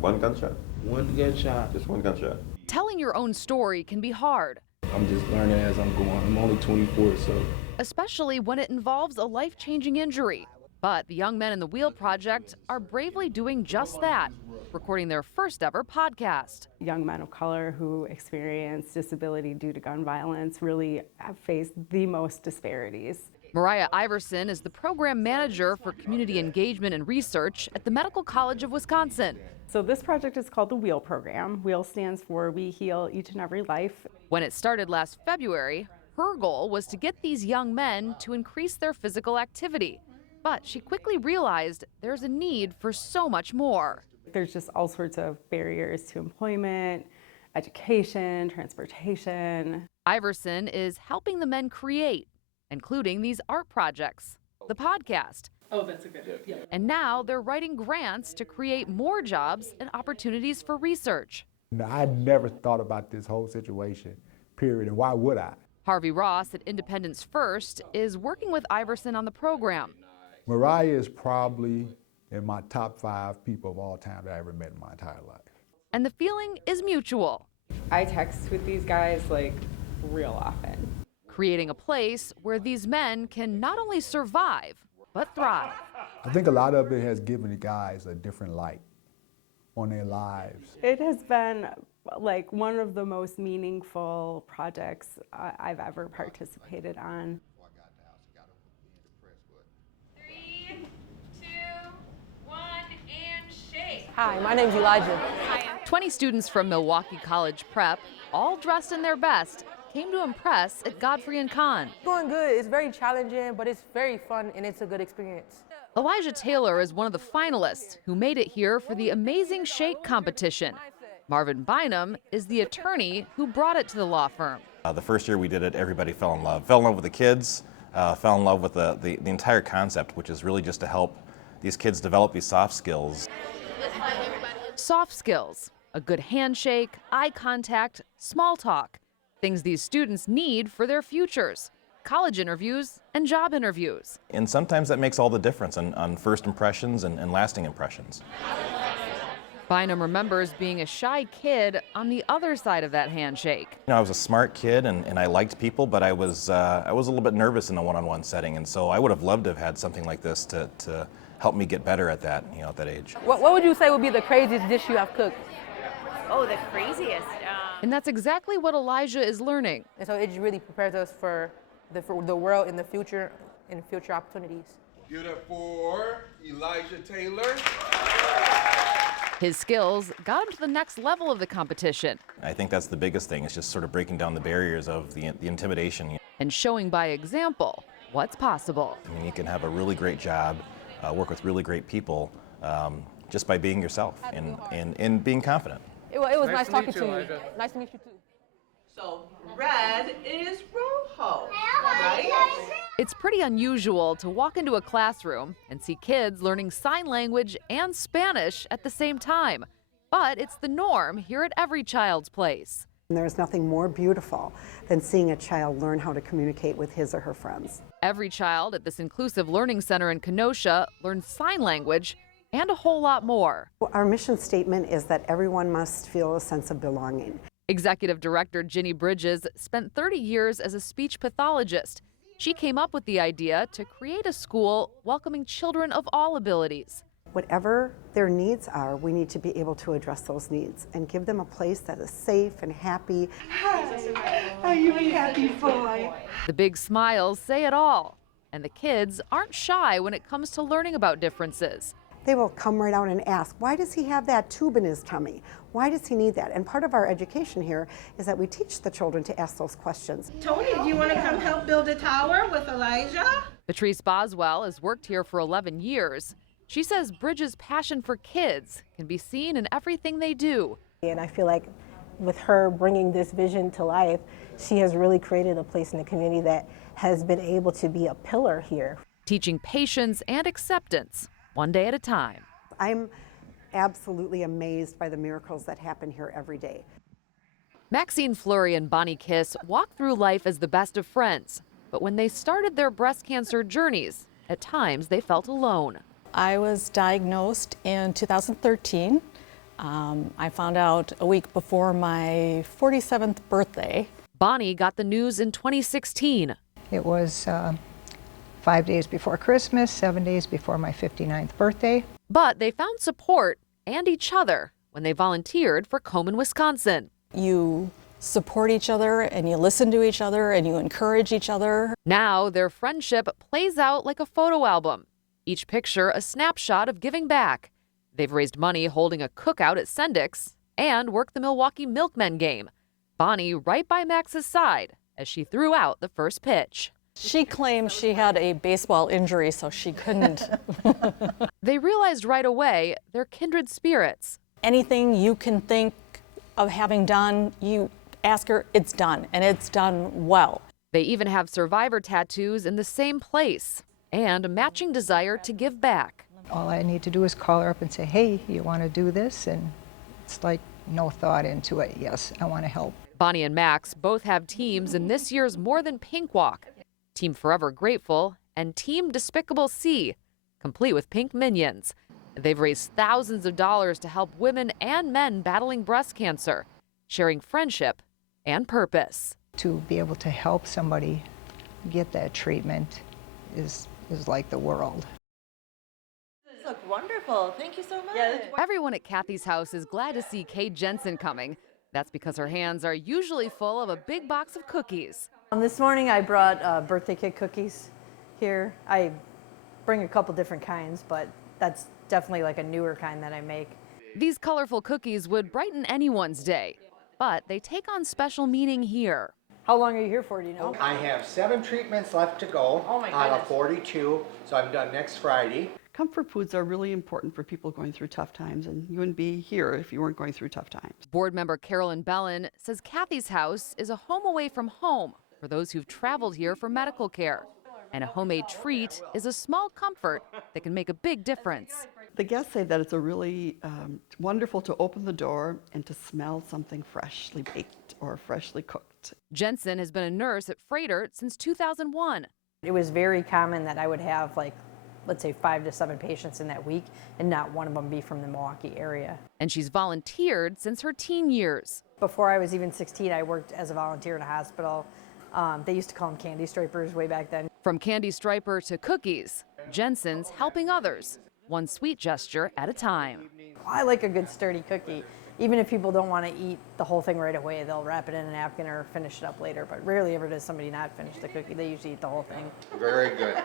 One gunshot. One gunshot. Just one gunshot. Telling your own story can be hard, I'm just learning as I'm going. I'm only 24, so. especially when it involves a life-changing injury. But the young men in the Wheel Project are bravely doing just that, recording their first ever podcast. Young men of color who experience disability due to gun violence really have faced the most disparities. Mariah Iverson is the program manager for community engagement and research at the Medical College of Wisconsin. So this project is called the WHEEL program. WHEEL stands for We Heal Each and Every Life. When it started last February, her goal was to get these young men to increase their physical activity. But she quickly realized there's a need for so much more. There's just all sorts of barriers to employment, education, transportation. Iverson is helping the men create, including these art projects, the podcast. Oh, that's a good idea. And now they're writing grants to create more jobs and opportunities for research. I never thought about this whole situation, period, and why would I? Harvey Ross at Independence First is working with Iverson on the program. Mariah is probably in my top 5 people of all time that I ever met in my entire life. And the feeling is mutual, I text with these guys like real often. creating a place where these men can not only survive, but thrive. I think a lot of it has given the guys a different light on their lives. It has been like one of the most meaningful projects I've ever participated on. 3, 2, 1, and shake. Hi, my name's Elijah. 20 students from Milwaukee College Prep, all dressed in their best, came to impress at Godfrey and Kahn. Going good. It's very challenging, but it's very fun and it's a good experience. Elijah Taylor is one of the finalists who made it here for the Amazing Shake competition. Marvin Bynum is the attorney who brought it to the law firm. The first year we did it, everybody fell in love. Fell in love with the kids, fell in love with the entire concept, which is really just to help these kids develop these soft skills. Soft skills, a good handshake, eye contact, small talk, things these students need for their futures, college interviews and job interviews. And sometimes that makes all the difference on first impressions and lasting impressions. Bynum remembers being a shy kid on the other side of that handshake. You know, I was a smart kid and I liked people, but I was a little bit nervous in a one-on-one setting, and so I would have loved to have had something like this to help me get better at that, at that age. What would you say would be the craziest dish you have cooked? Oh, the craziest. And that's exactly what Elijah is learning. And so it just really prepares us for the world in the future and future opportunities. Give it up for Elijah Taylor. His skills got him to the next level of the competition I think that's the biggest thing, is just sort of breaking down the barriers of the intimidation. and showing by example what's possible. I mean, you can have a really great job, work with really great people, just by being yourself and being confident. It was nice talking to you. Nice to meet you too. So red is rojo, right? It's pretty unusual to walk into a classroom and see kids learning sign language and Spanish at the same time. But it's the norm here at Every Child's Place. There's nothing more beautiful than seeing a child learn how to communicate with his or her friends. Every child at this inclusive learning center in Kenosha learns sign language and a whole lot more. Our mission statement is that everyone must feel a sense of belonging. Executive Director Ginny Bridges spent 30 years as a speech pathologist. She came up with the idea to create a school welcoming children of all abilities. Whatever their needs are, we need to be able to address those needs and give them a place that is safe and happy. Hi, are you a happy boy? The big smiles say it all, and the kids aren't shy when it comes to learning about differences. They will come right out and ask, why does he have that tube in his tummy? Why does he need that? And part of our education here is that we teach the children to ask those questions. Tony, do you want to come help build a tower with Elijah? Patrice Boswell has worked here for 11 years. She says Bridges' passion for kids can be seen in everything they do. And I feel like with her bringing this vision to life, she has really created a place in the community that has been able to be a pillar here. Teaching patience and acceptance, one day at a time. I'm absolutely amazed by the miracles that happen here every day. Maxine Fleury and Bonnie Kiss walked through life as the best of friends, but when they started their breast cancer journeys, at times they felt alone. I was diagnosed in 2013. I found out a week before my 47th birthday. Bonnie got the news in 2016. It was 5 days before Christmas, 7 days before my 59th birthday. But they found support and each other when they volunteered for Komen, Wisconsin. You support each other and you listen to each other and you encourage each other. Now their friendship plays out like a photo album. Each picture a snapshot of giving back. They've raised money holding a cookout at Sendik's and worked the Milwaukee Milkmen game. Bonnie right by Max's side as she threw out the first pitch. She claims she had a baseball injury, so she couldn't. They realized right away they're kindred spirits. Anything you can think of having done, you ask her, it's done, and it's done well. They even have survivor tattoos in the same place and a matching desire to give back. All I need to do is call her up and say, hey, you want to do this? And it's like no thought into it. Yes, I want to help. Bonnie and Max both have teams in this year's More Than Pink Walk. Team Forever Grateful and Team Despicable C, complete with pink minions. They've raised thousands of dollars to help women and men battling breast cancer, sharing friendship and purpose. To be able to help somebody get that treatment is like the world. This looks wonderful. Thank you so much. Everyone at Kathy's house is glad to see Kay Jensen coming. That's because her hands are usually full of a big box of cookies. This morning I brought birthday cake cookies here. I bring a couple different kinds, but that's definitely like a newer kind that I make. These colorful cookies would brighten anyone's day, but they take on special meaning here. How long are you here for, do you know? I have 7 treatments left to go out of 42, so I'm done next Friday. Comfort foods are really important for people going through tough times, and you wouldn't be here if you weren't going through tough times. Board member Carolyn Bellin says Kathy's house is a home away from home for those who've traveled here for medical care. And a homemade treat is a small comfort that can make a big difference. The guests say that it's a really wonderful to open the door and to smell something freshly baked or freshly cooked. Jensen has been a nurse at Freighter since 2001. It was very common that I would have, like, let's say 5 to 7 patients in that week and not one of them be from the Milwaukee area. And she's volunteered since her teen years. Before I was even 16, I worked as a volunteer in a hospital. They used to call them candy stripers way back then. From candy striper to cookies, Jensen's helping others, one sweet gesture at a time. I like a good sturdy cookie. Even if people don't want to eat the whole thing right away, they'll wrap it in a napkin or finish it up later. But rarely ever does somebody not finish the cookie. They usually eat the whole thing. Very good.